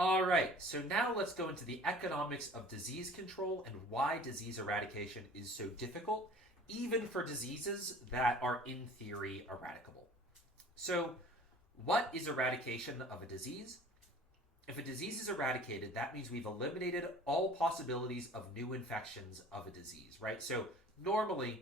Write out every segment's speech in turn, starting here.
All right, so now let's go into the economics of disease control and why disease eradication is so difficult, even for diseases that are in theory eradicable. So, what is eradication of a disease? If a disease is eradicated, that means we've eliminated all possibilities of new infections of a disease, right? So, normally,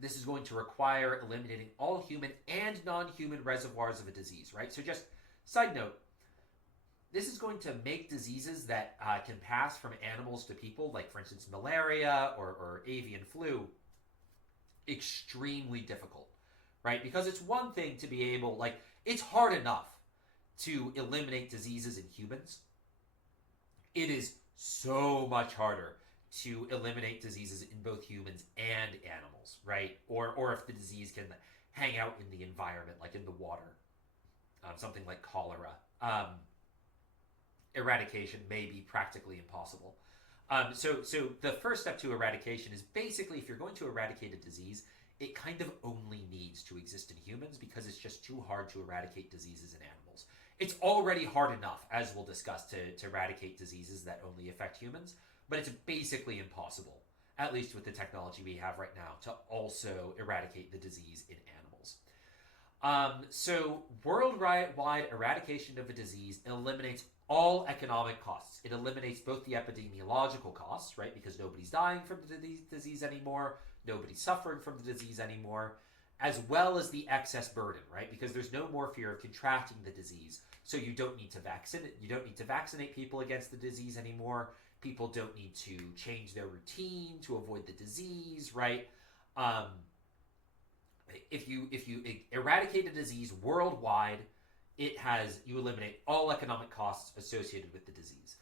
this is going to require eliminating all human and non human reservoirs of a disease, right? So, just side note, this is going to make diseases that can pass from animals to people, like for instance malaria or avian flu, extremely difficult, right? Because it's one thing to be able, like, it's hard enough to eliminate diseases in humans. It is so much harder to eliminate diseases in both humans and animals, right? Or if the disease can hang out in the environment, like in the water, something like cholera. Eradication may be practically impossible. So the first step to eradication is basically if you're going to eradicate a disease, it kind of only needs to exist in humans because it's just too hard to eradicate diseases in animals. It's already hard enough, as we'll discuss, to eradicate diseases that only affect humans, but it's basically impossible, at least with the technology we have right now, to also eradicate the disease in animals. So worldwide eradication of a disease eliminates all economic costs. It eliminates both the epidemiological costs, right? Because nobody's dying from the disease anymore, nobody's suffering from the disease anymore, as well as the excess burden, right? Because there's no more fear of contracting the disease. So you don't need to vaccinate people against the disease anymore. People don't need to change their routine to avoid the disease, right? If you eradicate a disease worldwide, you eliminate all economic costs associated with the disease.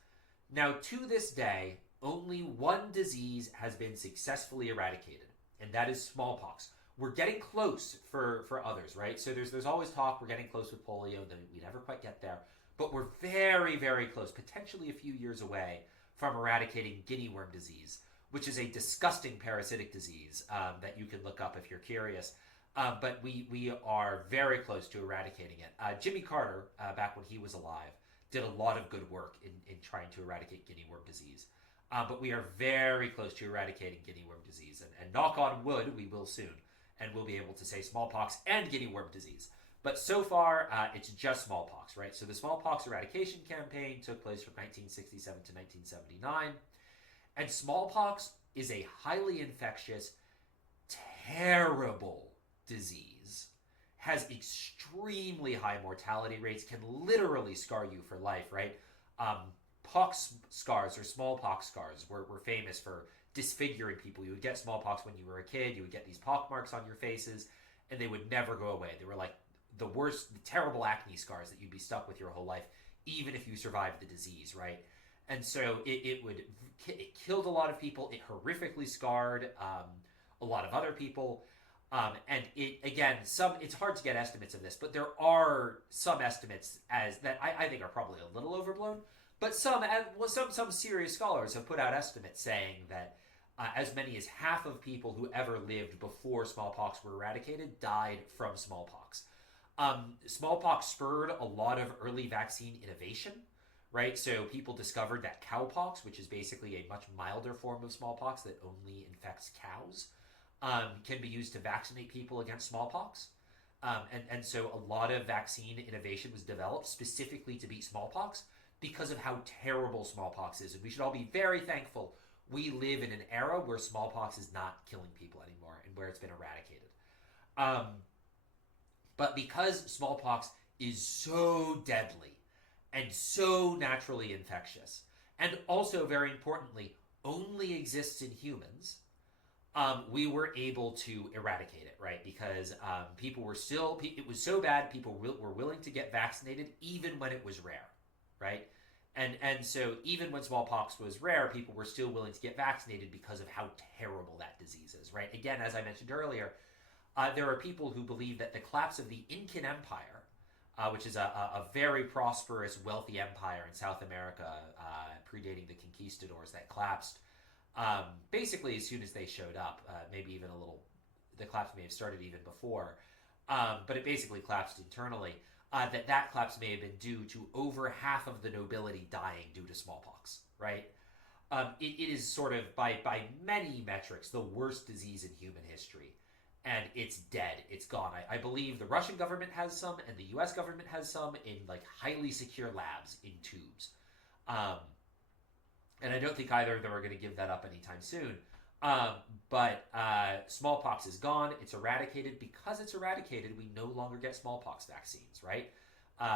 Now, to this day, only one disease has been successfully eradicated, and that is smallpox. We're getting close for others, right? So there's always talk we're getting close with polio, then we never quite get there, but we're very, very close, potentially a few years away from eradicating guinea worm disease, which is a disgusting parasitic disease that you can look up if you're curious. But we are very close to eradicating it. Jimmy Carter, back when he was alive, did a lot of good work in trying to eradicate guinea worm disease. But we are very close to eradicating guinea worm disease. And knock on wood, we will soon. And we'll be able to say smallpox and guinea worm disease. But so far, it's just smallpox, right? So the smallpox eradication campaign took place from 1967 to 1979. And smallpox is a highly infectious, terrible disease, has extremely high mortality rates, can literally scar you for life, right? Pox scars or smallpox scars were famous for disfiguring people. You would get smallpox when you were a kid, you would get these pock marks on your faces, and they would never go away. They were like the worst, the terrible acne scars that you'd be stuck with your whole life, even if you survived the disease, right? And so it killed a lot of people. It horrifically scarred a lot of other people. And it's hard to get estimates of this, but there are some estimates as that I think are probably a little overblown. But some serious scholars have put out estimates saying that as many as half of people who ever lived before smallpox were eradicated died from smallpox. Smallpox spurred a lot of early vaccine innovation, right? So people discovered that cowpox, which is basically a much milder form of smallpox that only infects cows, can be used to vaccinate people against smallpox. And so a lot of vaccine innovation was developed specifically to beat smallpox because of how terrible smallpox is. And we should all be very thankful we live in an era where smallpox is not killing people anymore and where it's been eradicated. But because smallpox is so deadly and so naturally infectious, and also very importantly, only exists in humans, we were able to eradicate it, right? Because people were still, it was so bad, people were willing to get vaccinated even when it was rare, right? And so even when smallpox was rare, people were still willing to get vaccinated because of how terrible that disease is, right? Again, as I mentioned earlier, there are people who believe that the collapse of the Incan Empire, which is a very prosperous, wealthy empire in South America, predating the conquistadors, that collapsed basically as soon as they showed up. Maybe even the collapse may have started even before, but it basically collapsed internally. that collapse may have been due to over half of the nobility dying due to smallpox, right? It is sort of, by many metrics, the worst disease in human history. And it's dead. It's gone. I believe the Russian government has some, and the U.S. government has some in like highly secure labs in tubes. And I don't think either of them are going to give that up anytime soon. But smallpox is gone. It's eradicated. Because it's eradicated, we no longer get smallpox vaccines, right?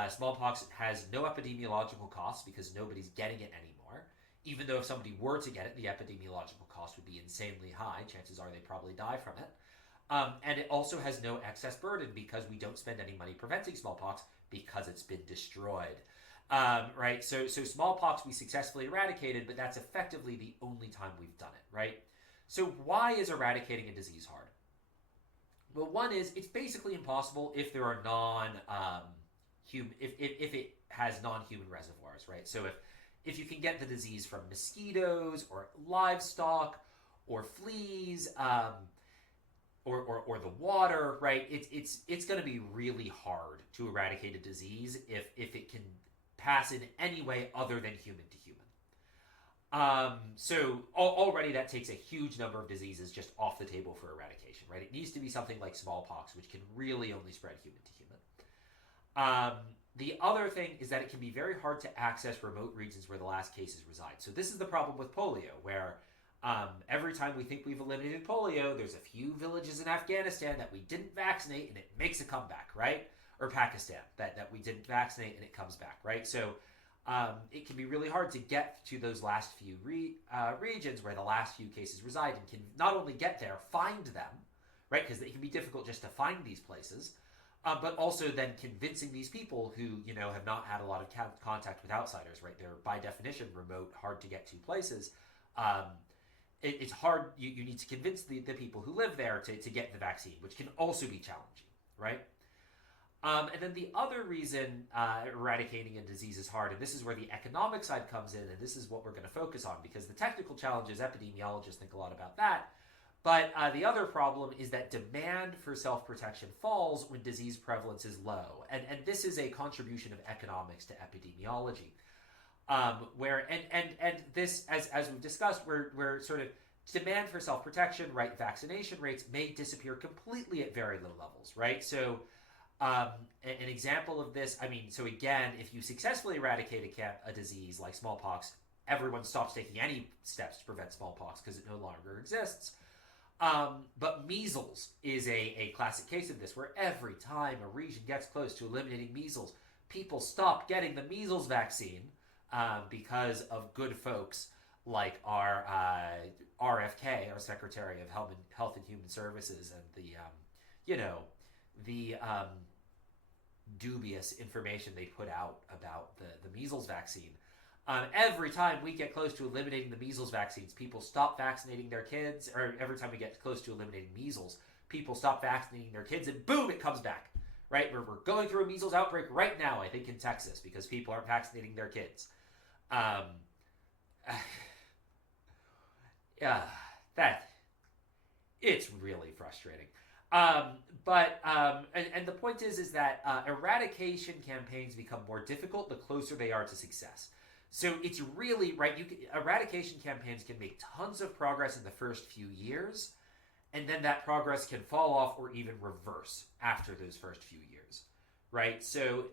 Smallpox has no epidemiological costs because nobody's getting it anymore. Even though if somebody were to get it, the epidemiological cost would be insanely high. Chances are they'd probably die from it. And it also has no excess burden because we don't spend any money preventing smallpox because it's been destroyed. Right? So smallpox we successfully eradicated, but that's effectively the only time we've done it, right? So why is eradicating a disease hard? Well, one is it's basically impossible if there are if it has non-human reservoirs, right? So if you can get the disease from mosquitoes or livestock or fleas, or the water, right? It's going to be really hard to eradicate a disease if it can pass in any way other than human to human. So already that takes a huge number of diseases just off the table for eradication, right? It needs to be something like smallpox, which can really only spread human to human. The other thing is that it can be very hard to access remote regions where the last cases reside. So this is the problem with polio, where every time we think we've eliminated polio, there's a few villages in Afghanistan that we didn't vaccinate and it makes a comeback, right? Or Pakistan, that we didn't vaccinate and it comes back, right? So it can be really hard to get to those last few regions where the last few cases reside, and can not only get there, find them, right? Because it can be difficult just to find these places, but also then convincing these people who, have not had a lot of contact with outsiders, right? They're by definition remote, hard to get to places. It's hard. You need to convince the people who live there to get the vaccine, which can also be challenging, right? And then the other reason eradicating a disease is hard, and this is where the economic side comes in, and this is what we're going to focus on, because the technical challenges, epidemiologists think a lot about that. But the other problem is that demand for self-protection falls when disease prevalence is low. And this is a contribution of economics to epidemiology. Where this, as we've discussed, where sort of demand for self-protection, right, vaccination rates may disappear completely at very low levels, right? So an example of this, so again, if you successfully eradicate a disease like smallpox, everyone stops taking any steps to prevent smallpox because it no longer exists. But measles is a classic case of this, where every time a region gets close to eliminating measles, people stop getting the measles vaccine because of good folks like our RFK, our Secretary of Health and Human Services, and the dubious information they put out about the measles vaccine. Every time we get close to eliminating the measles vaccines, people stop vaccinating their kids, or every time we get close to eliminating measles, people stop vaccinating their kids, and boom, it comes back, right? We're going through a measles outbreak right now, I think in Texas, because people aren't vaccinating their kids. It's really frustrating. But the point is that eradication campaigns become more difficult the closer they are to success. So it's really, right, eradication campaigns can make tons of progress in the first few years, and then that progress can fall off or even reverse after those first few years, right? So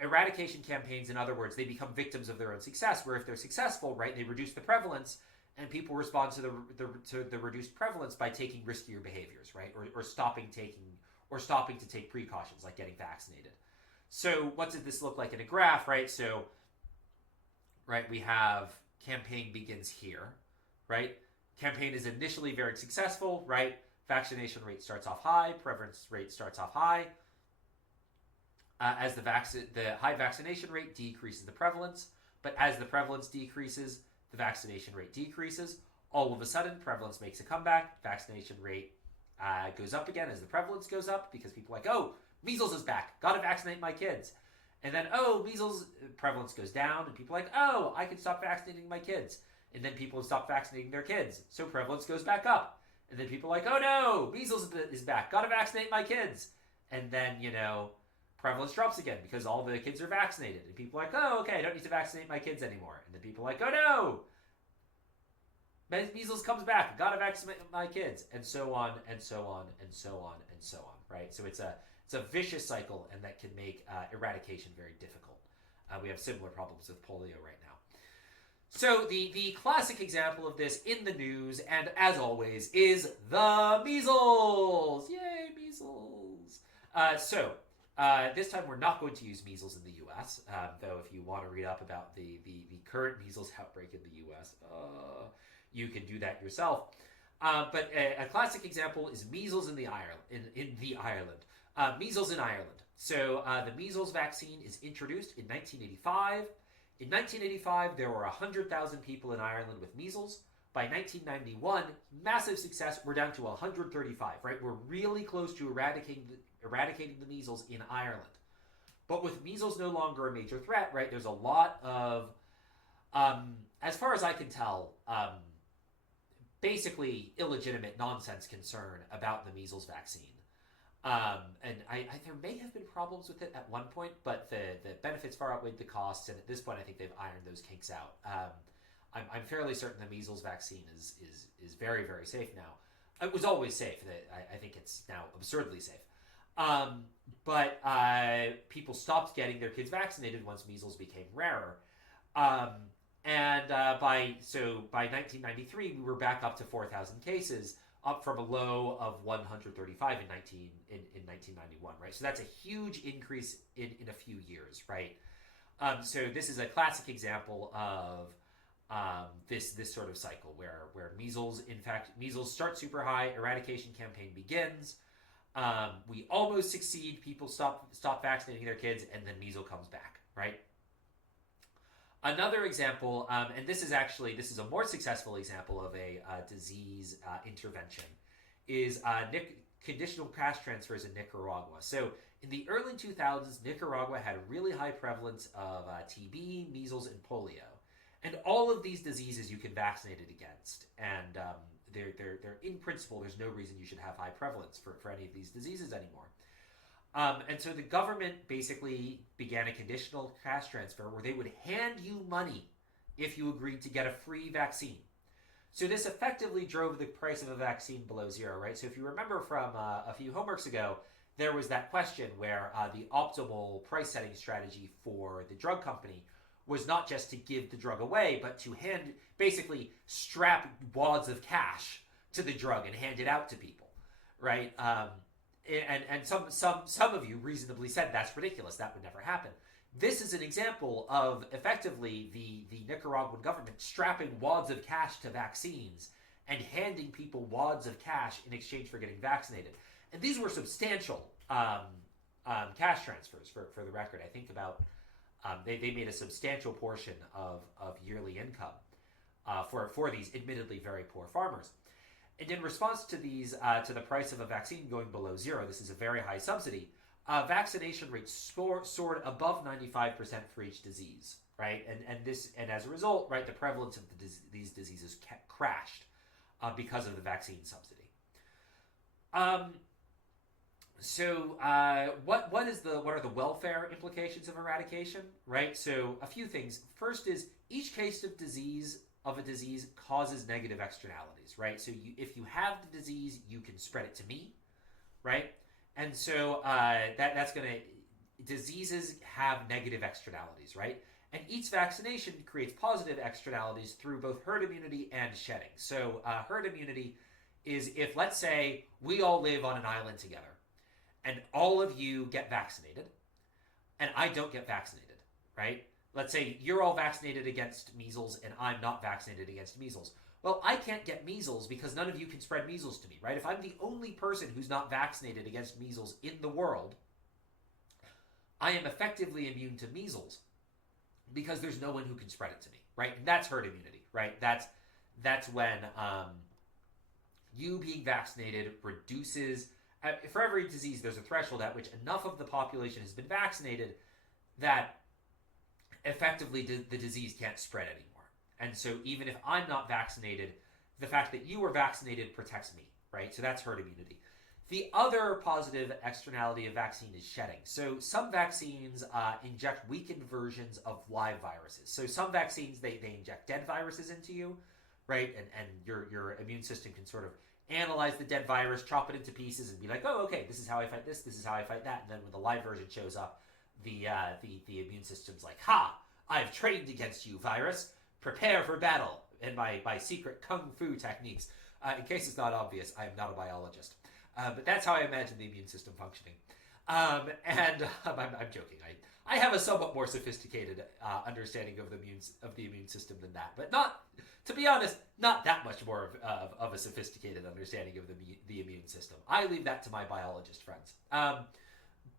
eradication campaigns, in other words, they become victims of their own success, where if they're successful, right, they reduce the prevalence, and people respond to the reduced prevalence by taking riskier behaviors, right, or stopping to take precautions like getting vaccinated. So what did this look like in a graph, right? So, right, we have campaign begins here, right? Campaign is initially very successful, right? Vaccination rate starts off high, prevalence rate starts off high. As the high vaccination rate decreases the prevalence, but as the prevalence decreases, the vaccination rate decreases. All of a sudden, prevalence makes a comeback. Vaccination rate goes up again as the prevalence goes up, because people are like, oh, measles is back. Got to vaccinate my kids. And then, oh, measles prevalence goes down, and people are like, oh, I can stop vaccinating my kids. And then people stop vaccinating their kids, so prevalence goes back up. And then people are like, oh no, measles is back. Got to vaccinate my kids. And then, prevalence drops again because all the kids are vaccinated. And people are like, oh, okay, I don't need to vaccinate my kids anymore. And then people are like, oh no, measles comes back. I gotta vaccinate my kids, and so on, and so on, and so on, and so on. Right? So it's a vicious cycle, and that can make eradication very difficult. We have similar problems with polio right now. So the classic example of this in the news, and as always, is the measles. Yay, measles! This time we're not going to use measles in the U.S., though if you want to read up about the current measles outbreak in the U.S., you can do that yourself. But a classic example is measles in Ireland. Measles in Ireland. So the measles vaccine is introduced in 1985. In 1985, there were 100,000 people in Ireland with measles. By 1991, massive success. We're down to 135, right? We're really close to eradicating the measles in Ireland. But with measles no longer a major threat, right, there's a lot of, as far as I can tell, basically illegitimate nonsense concern about the measles vaccine. And there may have been problems with it at one point, but the benefits far outweighed the costs, and at this point I think they've ironed those kinks out. I'm fairly certain the measles vaccine is very, very safe now. It was always safe. I think it's now absurdly safe. But people stopped getting their kids vaccinated once measles became rarer. And by 1993, we were back up to 4,000 cases, up from a low of 135 in 1991, right? So that's a huge increase in a few years, right? So this is a classic example of this sort of cycle where measles start super high, eradication campaign begins. We almost succeed, people stop vaccinating their kids, and then measles comes back, right? Another example, and this is a more successful example of a disease intervention, is conditional cash transfers in Nicaragua. So in the early 2000s, Nicaragua had a really high prevalence of TB, measles, and polio. And all of these diseases you can vaccinate it against. And they're in principle, there's no reason you should have high prevalence for any of these diseases anymore. And so the government basically began a conditional cash transfer where they would hand you money if you agreed to get a free vaccine. So this effectively drove the price of a vaccine below zero, right? So if you remember from a few homeworks ago, there was that question where the optimal price setting strategy for the drug company was not just to give the drug away, but to basically strap wads of cash to the drug and hand it out to people, right? And some of you reasonably said that's ridiculous. That would never happen. This is an example of effectively the Nicaraguan government strapping wads of cash to vaccines and handing people wads of cash in exchange for getting vaccinated. And these were substantial cash transfers, for the record. I think about they made a substantial portion of yearly income for these admittedly very poor farmers. And in response to to the price of a vaccine going below zero, this is a very high subsidy, vaccination rates soared above 95% for each disease, right? And as a result, right, the prevalence of these diseases crashed because of the vaccine subsidy. What are the welfare implications of eradication, right? So a few things. First is each case of a disease causes negative externalities, right? So if you have the disease, you can spread it to me, right? And so diseases have negative externalities, right? And each vaccination creates positive externalities through both herd immunity and shedding. So herd immunity is if, let's say, we all live on an island together, and all of you get vaccinated, and I don't get vaccinated, right? Let's say you're all vaccinated against measles and I'm not vaccinated against measles. Well, I can't get measles because none of you can spread measles to me, right? If I'm the only person who's not vaccinated against measles in the world, I am effectively immune to measles because there's no one who can spread it to me, right? And that's herd immunity, right? That's when you being vaccinated reduces... for every disease, there's a threshold at which enough of the population has been vaccinated that effectively the disease can't spread anymore. And so even if I'm not vaccinated, the fact that you are vaccinated protects me, right? So that's herd immunity. The other positive externality of vaccine is shedding. So some vaccines inject weakened versions of live viruses. So some vaccines, they inject dead viruses into you, right? And your immune system can sort of analyze the dead virus, chop it into pieces, and be like, oh, okay, this is how I fight this is how I fight that. And then when the live version shows up, the immune system's like, ha, I've trained against you, virus. Prepare for battle. And my secret kung fu techniques. In case it's not obvious, I am not a biologist. But that's how I imagine the immune system functioning. I'm joking. I have a somewhat more sophisticated understanding of the immune system than that. But not, to be honest, not that much more of a sophisticated understanding of the immune system. I leave that to my biologist friends.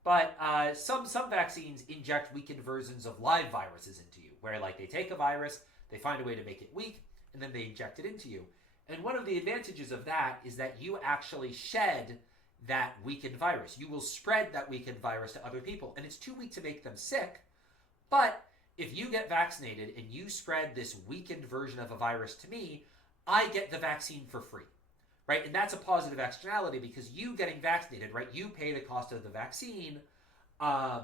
But some vaccines inject weakened versions of live viruses into you, where like they take a virus, they find a way to make it weak, and then they inject it into you. And one of the advantages of that is that you actually shed that weakened virus. You will spread that weakened virus to other people, and it's too weak to make them sick. But if you get vaccinated and you spread this weakened version of a virus to me, I get the vaccine for free. Right? And that's a positive externality because you getting vaccinated, right? You pay the cost of the vaccine, and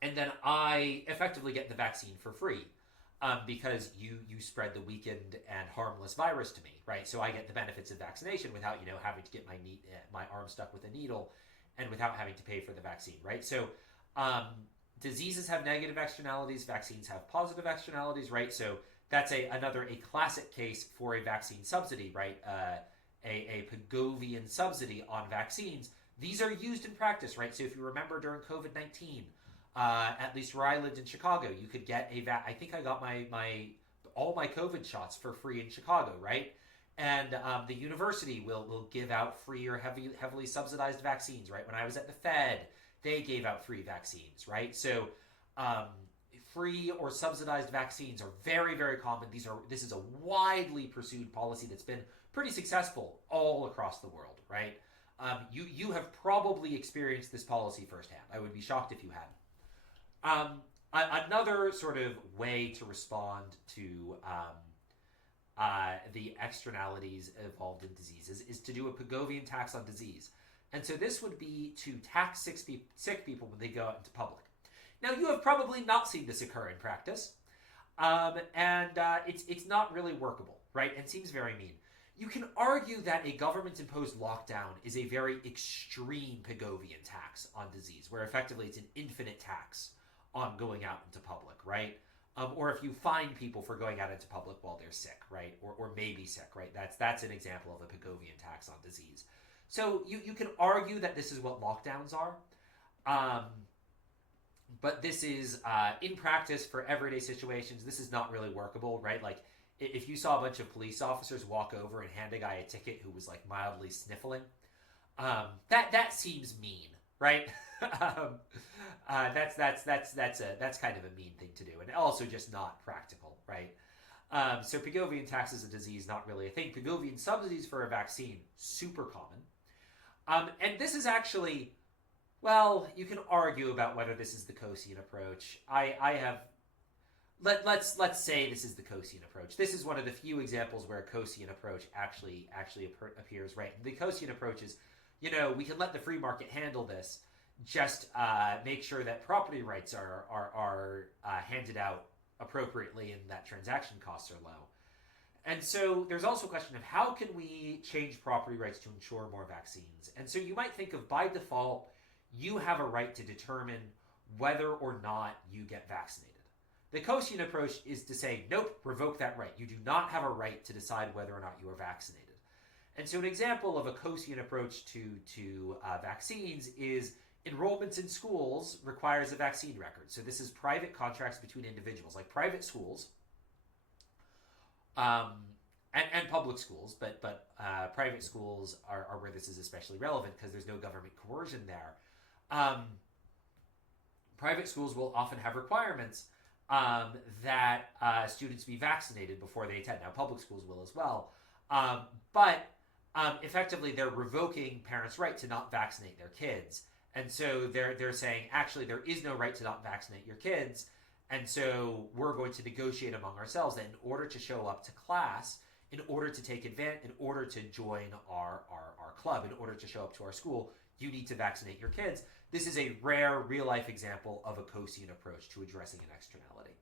then I effectively get the vaccine for free because you spread the weakened and harmless virus to me, right? So I get the benefits of vaccination without having to get my arm stuck with a needle, and without having to pay for the vaccine, right? So diseases have negative externalities, vaccines have positive externalities, right? So that's another classic case for a vaccine subsidy, right? A Pagovian subsidy on vaccines. These are used in practice, right? So if you remember during COVID-19, at least where I lived in Chicago, you could get I think I got all my COVID shots for free in Chicago, right? And the university will give out free or heavily subsidized vaccines, right? When I was at the Fed, they gave out free vaccines, right? So free or subsidized vaccines are very, very common. This is a widely pursued policy that's been pretty successful all across the world, right? You have probably experienced this policy firsthand. I would be shocked if you hadn't. Another sort of way to respond to the externalities involved in diseases is to do a Pagovian tax on disease. And so this would be to tax sick people when they go out into public. Now, you have probably not seen this occur in practice, and it's not really workable, right? And seems very mean. You can argue that a government-imposed lockdown is a very extreme Pagovian tax on disease, where effectively it's an infinite tax on going out into public, right? Or if you fine people for going out into public while they're sick, right? Or maybe sick, right? That's an example of a Pagovian tax on disease. So you can argue that this is what lockdowns are. But this is, in practice for everyday situations, this is not really workable, right? Like, if you saw a bunch of police officers walk over and hand a guy a ticket who was, like, mildly sniffling, that seems mean, right? That's kind of a mean thing to do, and also just not practical, right? So Pagovian tax is a disease, not really a thing. Pagovian subsidies for a vaccine, super common. And this is actually... Well, you can argue about whether this is the Kosian approach. Let's say this is the Kosian approach. This is one of the few examples where a Kosian approach actually appears, right? The Kosian approach is, we can let the free market handle this. Just make sure that property rights are handed out appropriately and that transaction costs are low. And so there's also a question of how can we change property rights to ensure more vaccines? And so you might think of, by default, you have a right to determine whether or not you get vaccinated. The Kosian approach is to say, nope, revoke that right. You do not have a right to decide whether or not you are vaccinated. And so an example of a Kosian approach to vaccines is enrollments in schools requires a vaccine record. So this is private contracts between individuals, like private schools and public schools, but private schools are where this is especially relevant because there's no government coercion there. Private schools will often have requirements that students be vaccinated before they attend. Now, public schools will as well. But effectively, they're revoking parents' right to not vaccinate their kids. And so they're saying, actually, there is no right to not vaccinate your kids. And so we're going to negotiate among ourselves that in order to show up to class, in order to take advantage, in order to join our club, in order to show up to our school, you need to vaccinate your kids. This is a rare real life example of a Coasian approach to addressing an externality.